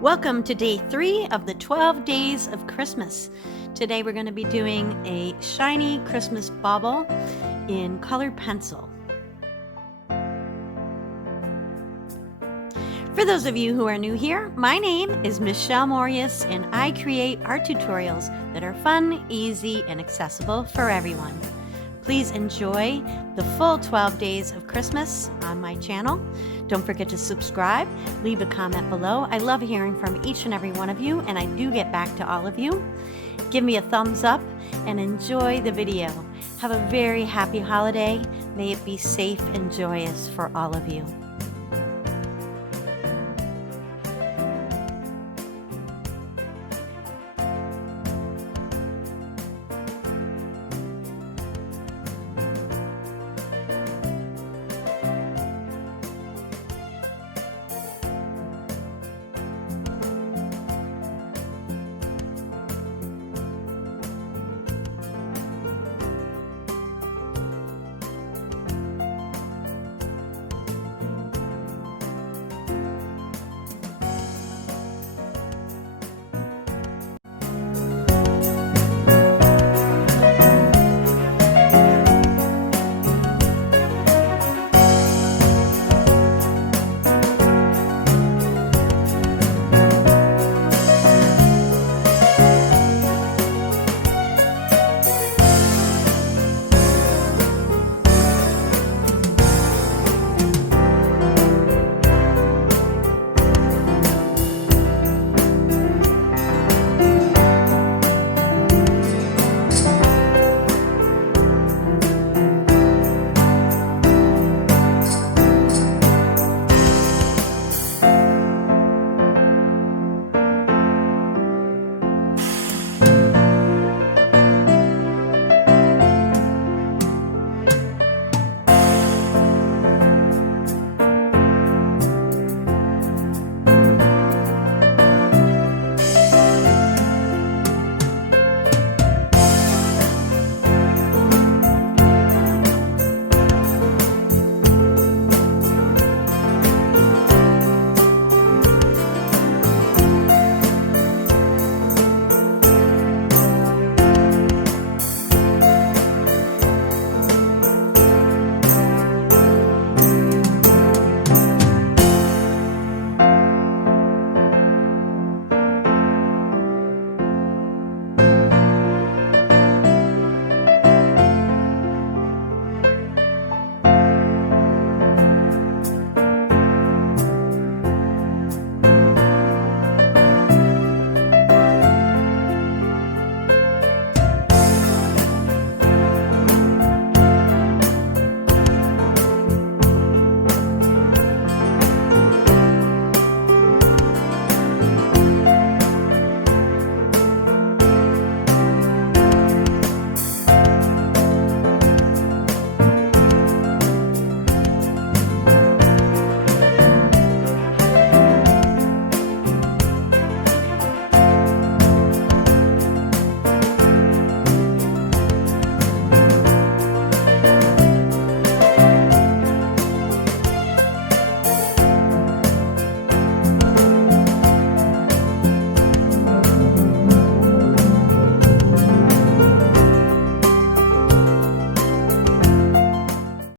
Welcome to day 3 of the 12 days of Christmas. Today we're going to be doing a shiny Christmas bauble in colored pencil. For those of you who are new here, my name is Michelle Moreus and I create art tutorials that are fun, easy, and accessible for everyone. Please enjoy the full 12 days of Christmas on my channel. Don't forget to subscribe, leave a comment below. I love hearing from each and every one of you, and I do get back to all of you. Give me a thumbs up and enjoy the video. Have a very happy holiday. May it be safe and joyous for all of you.